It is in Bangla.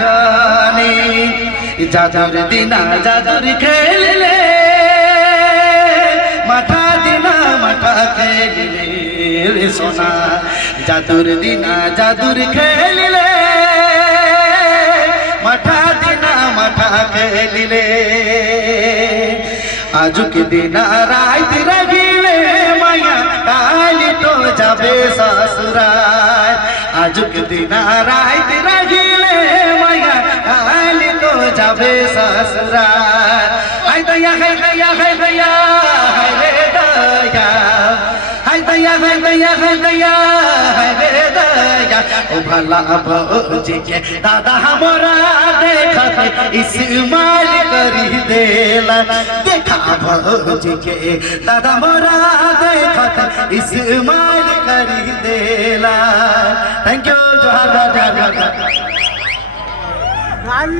জানি জাদুর দিনা জাদুর খেললে মাঠা দিনা মাঠা খেললে রে সোনা জাদুর দিনা জাদুর খেললে মাঠা দিনা মাঠা খেললে আজুক দিনা রাত রাগিলে মায়া কালি তো যাবে সসুরাল আজুক দিনা রাত রাগিলে মায়া কালি তো যাবে সসুরাল হায় দয়া হায় দয়া হায় দয়া হায় রে দয়া হায় দয়া হায় দয়া হায় দয়া হায় রে দয়া ও भला भौजी के दादा हमारा देखत इस्माइल करी देला देखा भौजी के दादा हमारा देखत इस्माइल करी देला थैंक यू जोहार जोहार